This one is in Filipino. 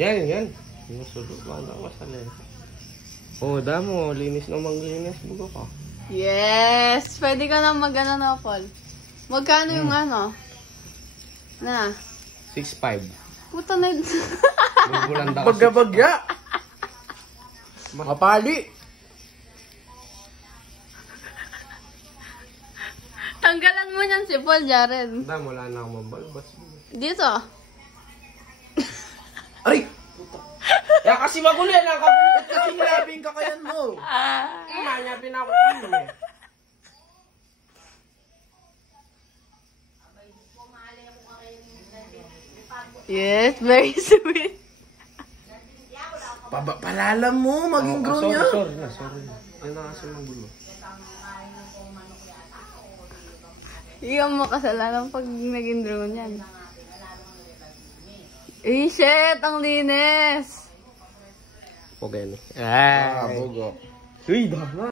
Yan. Yung sulo, wala masali. Oh, damo, linis namang linis. Bugo ka. Yes! Pwede ka na mag-ano na, Paul. Magkano yung ano? Na? 6'5". Puta na yun. Bulanda ka. Bagya-bagya! Makapali! Tanggalan mo yan si Paul, Jared. Damo, wala na akong mabalbas. Dito. Ay! Ya kasi magulo yan, nakabulit kasi nilabing kakayan mo. Kanya pinakakulo eh. Yes, very sweet. Palalam mo, maging grown niya. Sorry na. Ayun na kasi magulo. Ikaw mo kasalanan pag naging drone yan. Eh, shit! Ang linis! Pogani. Ay. Bogo. Uy, dama.